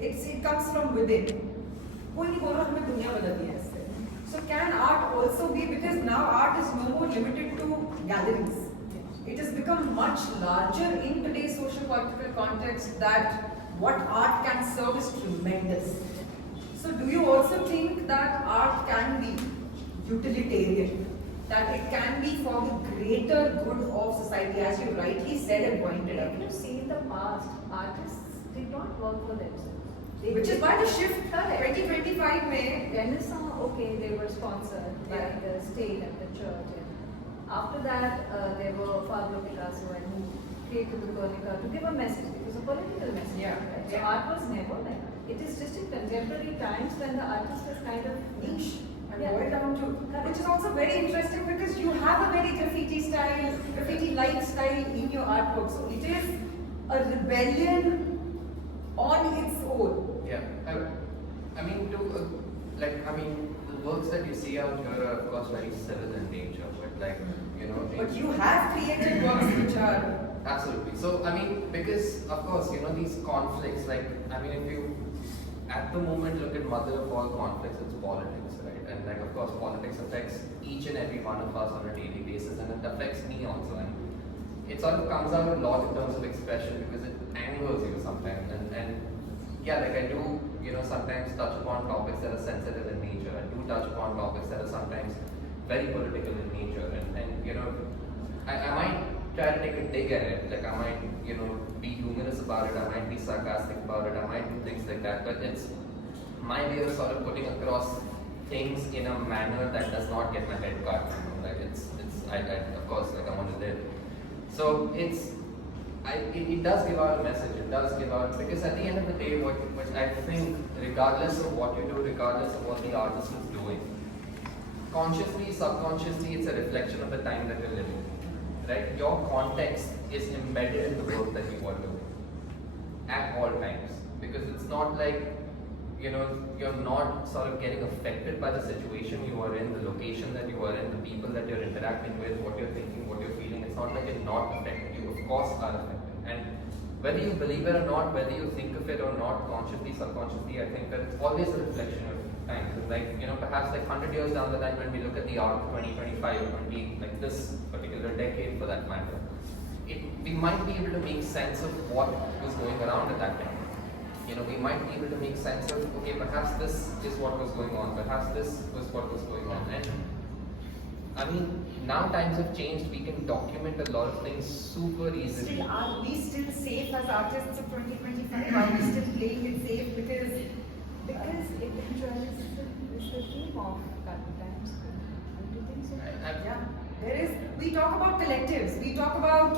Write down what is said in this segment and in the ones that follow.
it comes from within. कोई नहीं बोल रहा हमें दुनिया बदलनी है इससे. So can art also be, because now art is no more limited to galleries. It has become much larger in today's socio-political context, that what art can serve is tremendous. So do you also think that art can be utilitarian? That it can be for the greater good of society, as you rightly said and pointed out? If you see in the past, artists did not work for themselves. Which is why the shift, 2025 mein, Renaissance, okay, they were sponsored by the state and the church. And after that, there were Pablo Picasso and who created the Guernica to give a message. It was a political message. Yeah. Right? So art was never like that. It is just in contemporary times when the artist is kind of niche and Yeah. boiled down to, which is also very interesting because you have a very graffiti style, graffiti-like style in your artwork. So it is a rebellion on its own. Yeah, I mean, the works that you see out here are of course very civil in nature, but like, you know. But you have created works which are. Absolutely. So, I mean, because of course, you know, these conflicts, like, I mean, if you at the moment look at mother of all conflicts, it's politics, right? And like, of course, politics affects each and every one of us on a daily basis, and it affects me also. And it sort of comes out a lot in terms of expression because it angers you sometimes. And yeah, like I do, you know, sometimes touch upon topics that are sensitive in nature. I do touch upon topics that are sometimes very political in nature. And you know, I might try to take a dig at it. Like I might, you know, be humorous about it. I might be sarcastic about it. I might do things like that. But it's my way of sort of putting across things in a manner that does not get my head cut. You know? Like I of course, like I want to live. So it does give out a message. It does give out, because at the end of the day, what I think, regardless of what you do, regardless of what the artist is doing, consciously, subconsciously, it's a reflection of the time that you're living. Right? Your context is embedded in the work that you are doing at all times, because it's not like, you know, you're not sort of getting affected by the situation you are in, the location that you are in, the people that you're interacting with, what you're thinking, what you're feeling. It's not like you're not affected. You of course are affected. And whether you believe it or not, whether you think of it or not, consciously, subconsciously, I think that it's always a reflection of time. So like, you know, perhaps like 100 years down the line, when we look at the art of 2025 or 20, like this particular decade for that matter, we might be able to make sense of what was going around at that time. You know, we might be able to make sense of, okay, perhaps this is what was going on, perhaps this was what was going on. And I mean, now times have changed, we can document a lot of things super easily. Still, are we still safe as artists of 2025? Are we still playing it safe? Because individualism is the theme of current times. Don't you think so? yeah, there is. We talk about collectives. We talk about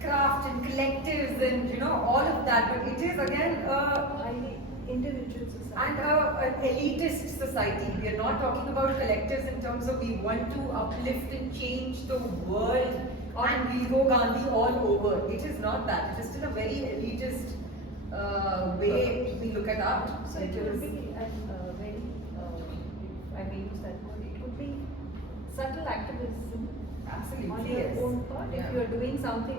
craft and collectives and, you know, all of that. But it is again Highly individual society. and an elitist society. We are not talking about collectives in terms of we want to uplift and change the world and we'll go Gandhi all over. It is not that. It is still a very elitist way we look at art. So it would be very, if I may use that word, it would be subtle activism Absolutely, on your yes. own part. Yeah. If you are doing something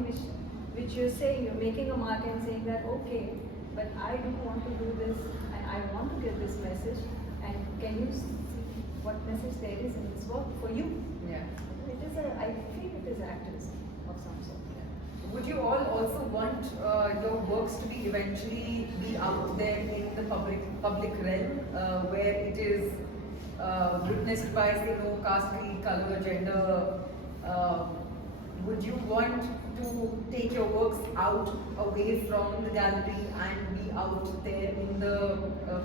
which you're saying, you're making a mark and saying that, okay, but I do want to do this and I want to give this message, and can you see what message there is in this work for you? Yeah. It is I feel it is activism of some sort. Would you all also want your works to be eventually be out there in the public realm, where it is witnessed by, say, no caste, creed, color, gender? Would you want to take your works out away from the gallery and be out there in the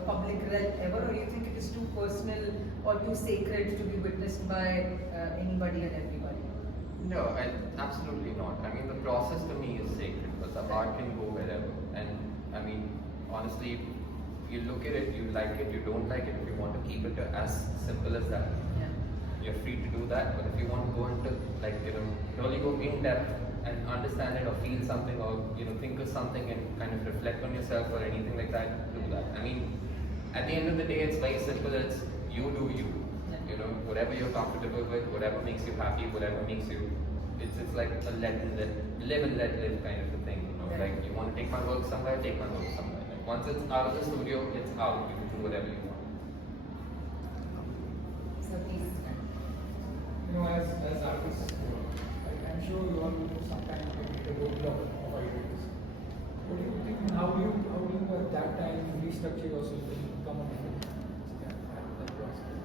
public realm ever, or you think it is too personal or too sacred to be witnessed by anybody and everybody? No, absolutely not. I mean, the process to me is sacred, but the art can go wherever. And I mean, honestly, you look at it, you like it, you don't like it. If you want to keep it as simple as that, you're free to do that. But if you want to go into, like, you know, really go in depth and understand it or feel something or, you know, think of something and kind of reflect on yourself or anything like that, do that. I mean, at the end of the day, it's very simple. It's you do you. You know, whatever you're comfortable with, whatever makes you happy, whatever makes you, it's like a live and let live kind of a thing. You know, like you want to take my work somewhere, take my work somewhere. Like, Once it's out of the studio, it's out. You can do whatever you want. So please. You know, as artists, I'm sure you all sometimes get a roadblock of ideas. What do you think? How do you at that time restructure yourself and come up with that process?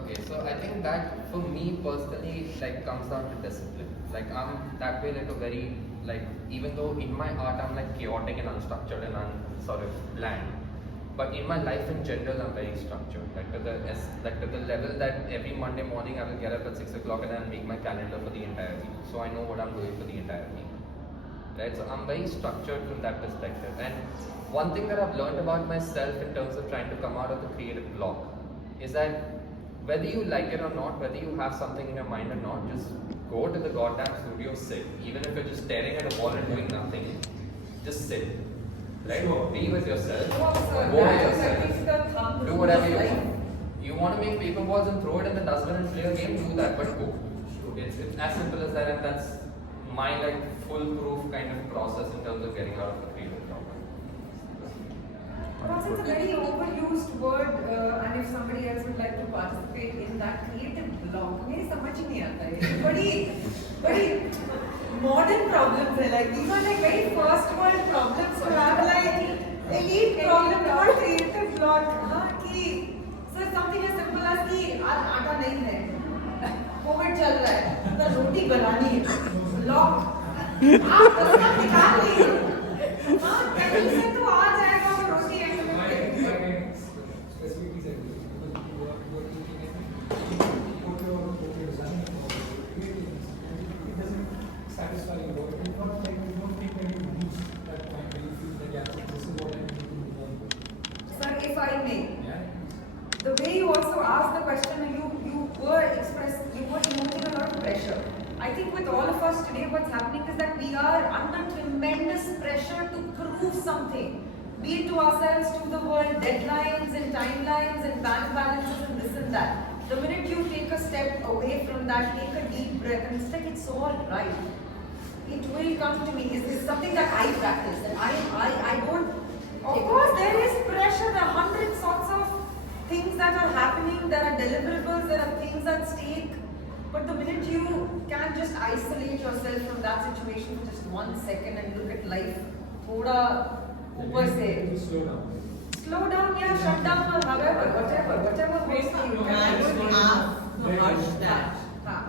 Okay, so I think that for me personally, like comes down to discipline. Like I'm that way, like a very even though in my art I'm like chaotic and unstructured and sort of bland, but in my life in general I'm very structured. Like to the level that every Monday morning I will get up at 6 o'clock and I'll make my calendar for the entire week, so I know what I'm doing for the entire week. Right, so I'm very structured from that perspective. And one thing that I've learned about myself in terms of trying to come out of the creative block is that whether you like it or not, whether you have something in your mind or not, just go to the goddamn studio, sit. Even if you're just staring at a wall and doing nothing, just sit. Right? Sure. Be with yourself. Of course, Go with that is yourself. at least the thumb Do rule whatever of you life. want. You want to make paper balls and throw it in the dustbin and play a game, do that, but go. It's as simple as that, and that's my like foolproof kind of process in terms of getting out of the creative block. But also it's a very overused word, and if somebody else would like to participate in that creative block, मेरी समझ ही नहीं आता है. बड़ी modern problems है, like these are like very first world problems. So I'm like elite problem, not creative block. हाँ कि sir something as simple as कि आज आटा नहीं है, कोविड चल रहा है, तो रोटी बनानी है, block. आप उसका निकाल लीजिए. हाँ कहीं से तो आ जाएगा वो रोटी If I can specifically say this, because you are thinking what you're designing for creating, it doesn't satisfy you. It's not like you don't think when you reach that point where you feel that yeah, this is what I need to move on with. Sir, if I may, Yeah. the way you also asked the question, you were emoting a lot of pressure. I think with all of us today, what's happening is that we are under tremendous pressure to prove something, be it to ourselves, to the world, deadlines and timelines and bank balances and this and that. The minute you take a step away from that, take a deep breath and it's like it's all right. It will come to me. It's something that I practice. And I don't. Of course, there is pressure. There are hundred sorts of things that are happening. There are deliverables. There are things at stake. But the minute you can just isolate yourself from that situation for just 1 second and look at life, थोड़ा ऊपर से Just slow down. slow down, yeah, shut down, or however, whatever works for you. I would ask Harsh that हाँ,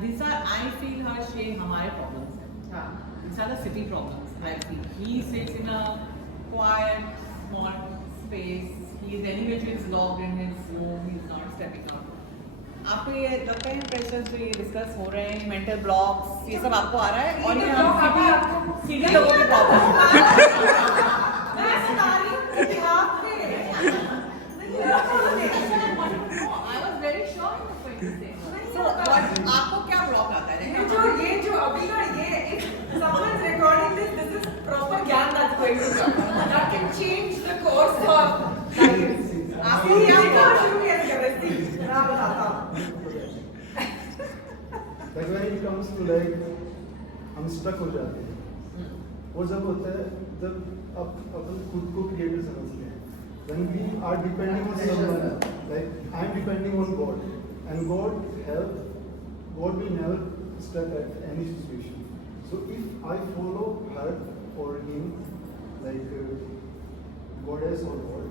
these are, I feel Harsh, ये हमारे problems हैं. हाँ. These are the city problems. I feel he sits in a quiet, small space. He is anyway is locked in his room. He's not stepping out. आपको ये लगता है impressions जो ये डिस्कस हो रहे हैं, mental blocks, ये सब आपको आ रहा है और ये हम city लोगों के problem. मैं सुना रही हूँ इतिहास में. I was very shocked when you say. So what आपको क्या block आता है? ये जो अभी ना ये if someone's recording this is proper ज्ञान that's going to come. That can change the course of life. आपको क्या शुरू कैसे कर रहे थे? मैं बताता हूँ. Like when it comes to like हम stuck हो जाते हैं, वो जब होता है जब अपन खुद को creator समझते हैं. When we are depending on someone, like I'm depending on God, and God will never stuck at any situation. So if I follow her or him, like goddess or God,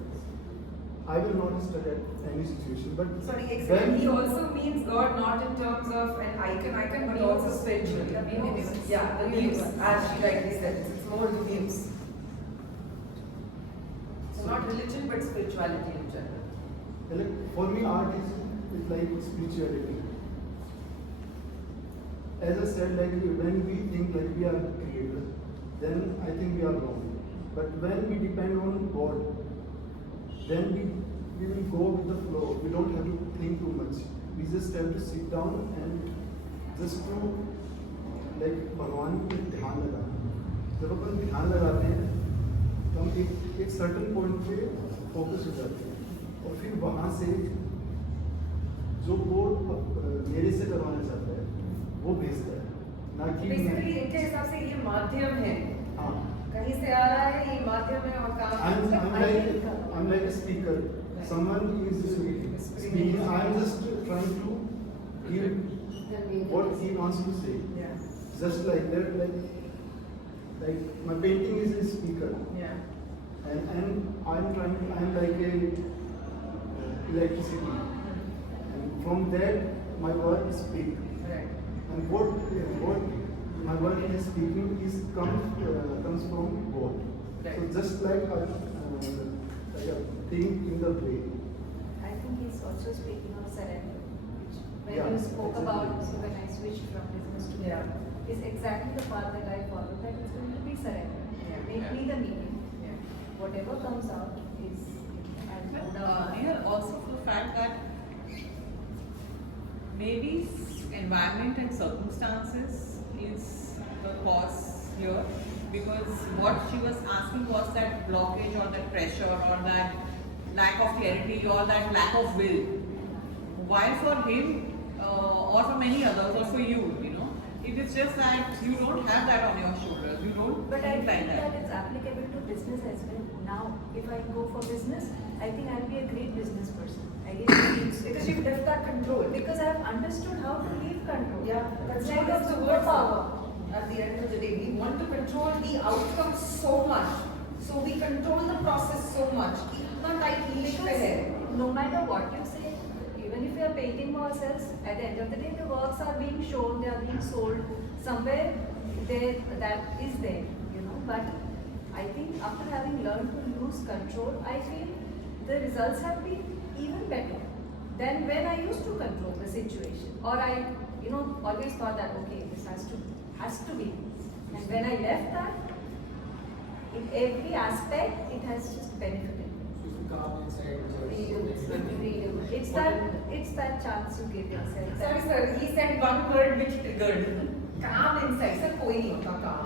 I will not stuck at any situation. But Sorry, when exactly. He also means God not in terms of an icon, but also spiritually. The views. Yeah, the views, as she rightly said. It's more the views. So not religion, but spirituality in general. like, for me, art is like spirituality. As I said, like when we think like we are creators, then I think we are wrong. But when we depend on God, then we will go with the flow. We don't have to think too much. We just have to sit down and just to like भगवान पे ध्यान लगाना. जब अपन ध्यान लगाते हैं तो हम एक सर्टन पॉइंट पे फोकस हो जाते हैं और फिर वहाँ से जो कोड मेरे से करवाना चाहता है वो भेजता है, ना कि Basically, इनके हिसाब से ये माध्यम है. हाँ कहीं से आ रहा है ये माध्यम है और काम I'm like a speaker. Someone is speaking. I'm just trying to give what he wants to say. Yeah. Just like that, like my painting is a speaker, Yeah. and I'm like a electricity, and from that my word is speak, Right. and what my word is speaking is comes from God. Right. So just like a thing in the way. I think he's also speaking of surrender, which when Yeah, you spoke exactly. about, so when I switched from business to Yeah. is exactly the path that I follow, that it's going to be surrender. Yeah. Make Yeah. me the medium. Yeah. Whatever comes out is, I'll go But down. here also for the fact that maybe environment and circumstances is the cause here, because what she was asking was that blockage or that pressure or that lack of clarity or that lack of will. While for him or for many others or for you, it is just that you don't have that on your shoulders. You don't But I think like think that. that it's applicable to business as well. Now, if I go for business, I think I'll be a great business person. I guess Because you've left that control. because I've understood how to leave control. Yeah, that's like like a the word superpower. At the end of the day, we want to control the outcome so much. So we control the process so much. कि इतना tight leash पे है. Because no matter what you say, even if we are painting for ourselves, at the end of the day, the works are being shown, they are being sold somewhere. There, that is there, But I think after having learned to lose control, I feel the results have been even better than when I used to control the situation. Or I, always thought that okay, this has to be. And when I left that, in every aspect, it has just benefited me. So if you calm inside, Freedom. It's that chance you give yourself. Sorry sir, he said one word which triggered. Calm inside. Sir, कोई नहीं होता calm.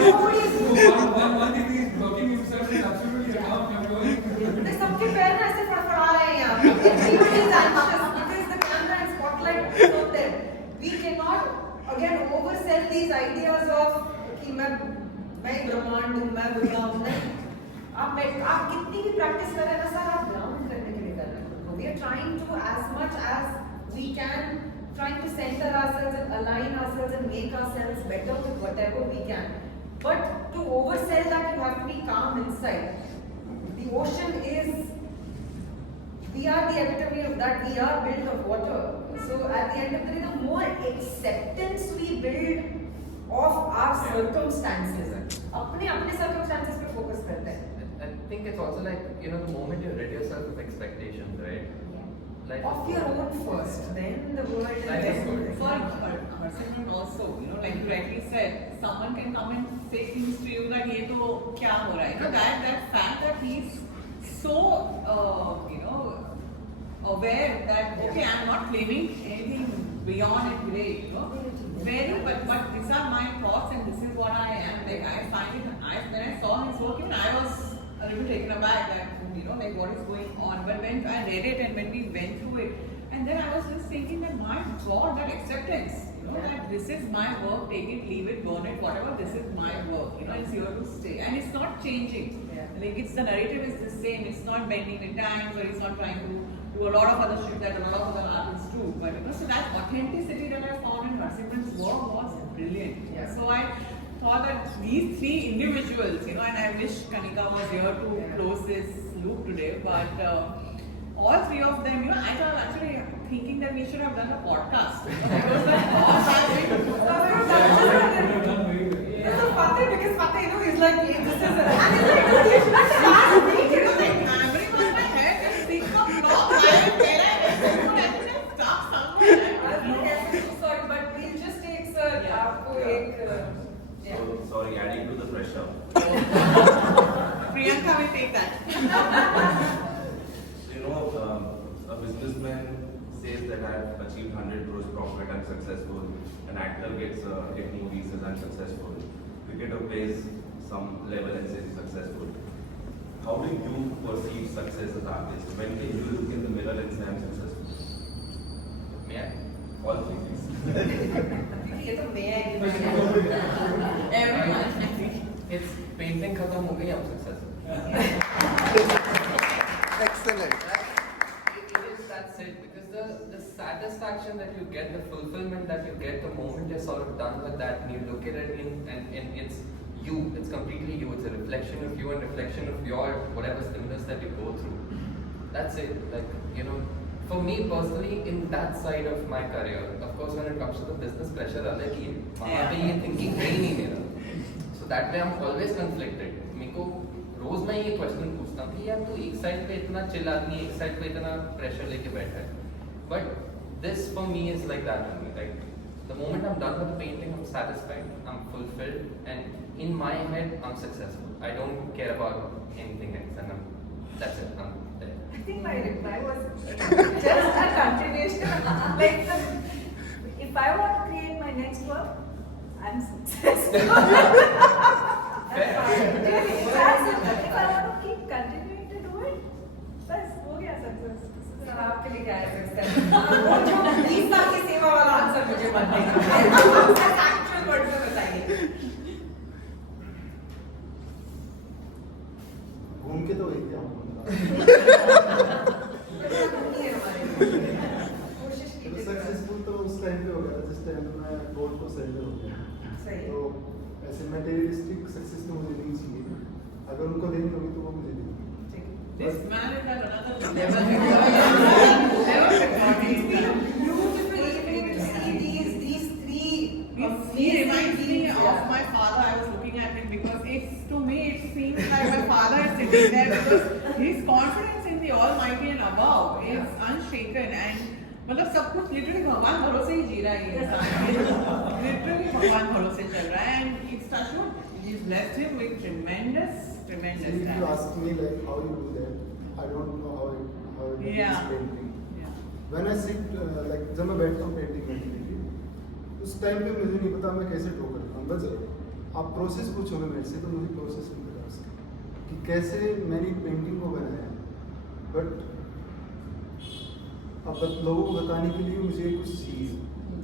Nobody is. one thing is blocking himself is absolutely calm. तो सबके पैर ना ऐसे फड़फड़ा रहे हैं यहाँ पे. Everybody is anxious because the camera and spotlight is on them. We cannot again oversell these ideas of कि मैं ब्रह्मांड हूँ, मैं दुनिया हूँ. नहीं. आप कितनी भी प्रैक्टिस करें ना सर, आप ग्राउंड करने के लिए कर रहे हैं. We are trying to as much as we can, trying to center ourselves and align ourselves and make ourselves better with whatever we can. But to oversell that, you have to be calm inside. The ocean is, we are the epitome of that. We are built of water. So at the end of the day, the more acceptance we build of our circumstances, अपने circumstances पे focus करते हैं. I think it's also like, the moment you rid yourself of expectations, right? Life Of is your good. own first, then the world and Life is then good. For Harsimran also, like you rightly said, someone can come and say things to you that ये तो क्या हो रहा है? That fact that he's so aware that okay, I'm not claiming anything beyond it great, Very, but these are my thoughts and this is what I am. Like I find it, when I saw his work, even I was a little taken aback that like what is going on. But when I read it and when we went through it, and then I was just thinking that my God, that acceptance, that this is my work, take it, leave it, burn it, whatever, this is my work, it's here to stay. And it's not changing. Yeah. Like the narrative is the same, it's not bending the times or it's not trying to do a lot of other shit that a lot of other artists do. But so that authenticity that I found in Harsimran's work was brilliant. Yeah. So I thought that these three individuals, and I wish Kanika was here to close this loop today, but all three of them, I was actually thinking that we should have done a podcast. Because the thoughts I've been- This is Fateh because Fateh, he's like, this is and he's like, dude, you should have last week, Like hammering on my head and think of block, I should have stopped somewhere. Sorry, but we'll just take sir आपको एक So, sorry, adding to the pressure. Priyanka will take that. A businessman says that I've achieved 100 crores profit, I'm successful. An actor gets 8 movies, says I'm successful. Cricketer plays some level and says he's successful. How do you perceive success as an artist? When can you look in the mirror and say I'm successful? Yeah. All three things. ये तो मैं है Everyone, I think. Painting खत्म हो गई, हम successful. Excellent. That's it, because the satisfaction that you get, the fulfillment that you get the moment you're sort of done with that and you look at it and it's you, it's completely you, it's a reflection of you and reflection of your whatever stimulus that you go through. That's it. Like, you know, for me personally, in that side of my career, of course when it comes to the business pressure, अलग ही है. वहाँ पे ये thinking है ही नहीं मेरा. So that way I'm always conflicted. मेरे को रोज मैं ये क्वेश्चन पूछता हूँ कि यार तू एक साइड पे इतना चिल आदमी है, एक साइड पे इतना प्रेशर लेके बैठा है. But this for me is like that only. Like the moment I'm done with the painting, I'm satisfied, I'm fulfilled, and in my head, I'm successful. I don't care about anything else, and that's it. I'm there. I think my reply was just a continuation. Like, if I want to create my next work, I'm successful. That's fine. Really, that's it. If I want to keep continuing to do it, बस हो गया success. Sir आपके लिए क्या है success? वो जो 20 साल की सेवा वाला आंसर मुझे मत देना. एक्चुअल वर्ड में बताइए. घूम के तो वही क्या सक्सेसफुल तो उस टाइम पे हो गया था जिस टाइम पे मैं गोल को सरेंडर हो गया. सही. तो ऐसे मटेरियलिस्टिक सक्सेस तो मुझे नहीं चाहिए. अगर उनको देनी होगी तो वो मुझे देनी. This man is at another Never level. It's been a beautiful evening to see these three. He reminds me of my father. I was looking at him because it's to me it seems like my father is sitting there because his confidence in the Almighty and above is unshaken and मतलब सब कुछ literally भगवान भरोसे ही जी रहा है ये इंसान. Literally भगवान भरोसे चल रहा है and it's touched wood. He's blessed him with tremendous If you talent. ask me like how you do that, I don't know how it Yeah. is painting. Yeah. When I sit like जब मैं बैठता हूँ painting करने के लिए, उस time पे मुझे नहीं पता मैं कैसे ड्रॉ करता हूँ. बस आप प्रोसेस पूछोगे मेरे से तो मुझे प्रोसेस नहीं पता उसका कि कैसे मैंने पेंटिंग को बनाया. बट अब लोगों को बताने के लिए मुझे कुछ चाहिए,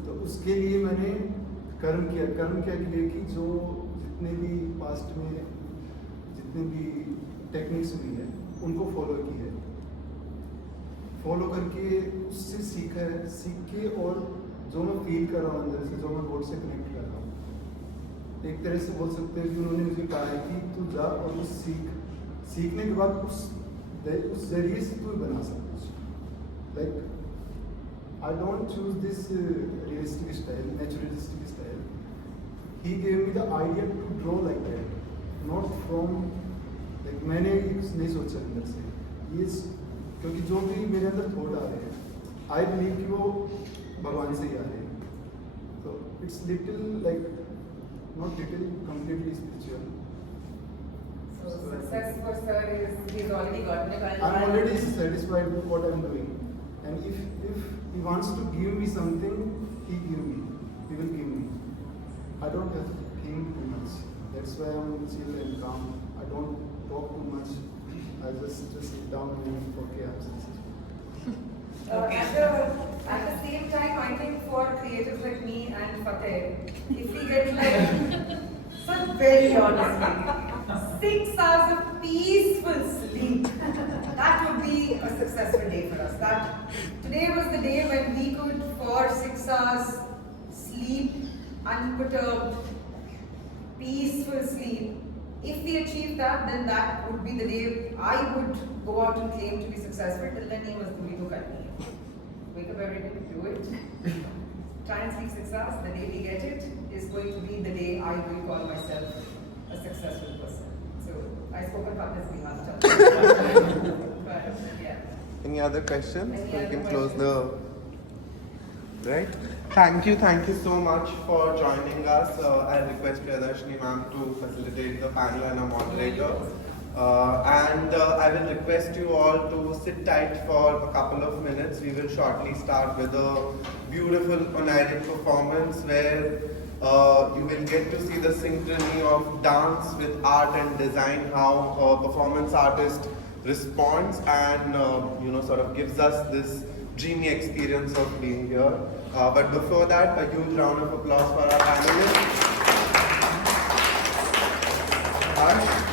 तो उसके लिए मैंने कर्म किया के लिए कि जो जितने भी पास्ट में जितनी भी टेक्निक्स हुई है उनको फॉलो की है. फॉलो करके उससे सीखा है, सीख के और जो मैं फील कर रहा हूँ अंदर से, जो मैं गॉड से कनेक्ट कर रहा हूँ, एक तरह से बोल सकते हैं कि उन्होंने मुझे कहा है कि तू जा और कुछ सीखने के बाद उस जरिए से तू बना सब कुछ. Like I don't choose this realistic style, naturalistic style. He gave me the idea to draw like that, not from like मैंने नहीं सोचा अंदर से ये, क्योंकि जो भी मेरे अंदर थॉट आ रहे हैं आई बिलीव कि वो भगवान से ही आ रहे हैं. तो it's little like not little completely spiritual. So success for sir is he's already gotten it. I'm already satisfied with what I'm doing, and if he wants to give me something, he will give me. I don't have to think too much. That's why I'm chill and calm. I don't talk too much. I just sit down and think, okay, I'm successful. At the same time, I think for creatives like me and Fateh, if we get like, so very honestly, 6 hours of peaceful sleep, that would be a successful day for us. That today was the day when we could, for 6 hours, sleep unperturbed, peaceful sleep. If we achieve that, then that would be the day I would go out and claim to be successful. Till then, ये मजदूरी तो करनी है. Wake up every day, do it. Try and sleep 6 hours. The day we get it is going to be the day I will call myself a successful person. So I spoke about this behalf. But yeah. Any other questions? Any We other can close questions? the. Right. Thank you so much for joining us. I request Priyadarshini ma'am to facilitate the panel and a moderator. And I will request you all to sit tight for a couple of minutes. We will shortly start with a beautiful oniric performance where you will get to see the synchrony of dance with art and design, how a performance artist responds and sort of gives us this dreamy experience of being here. But before that, a huge round of applause for our panelists. Harsh?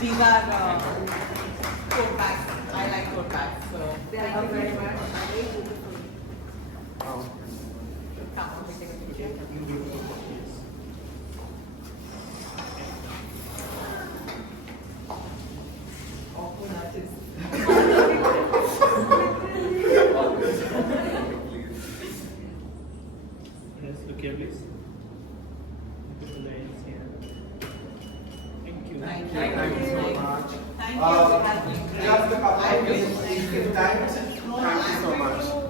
These are tote bags. I like tote bags. So Thank you very much. Very beautiful. Oh. come on, we take a picture. Awkward artist. Yes, look here, please. Look at the lines here. Thank you. Thank you. Thank you so much. Thank you. It has been great. Just a couple I of wish- minutes, please give time. No, Thank you so I'm going much. to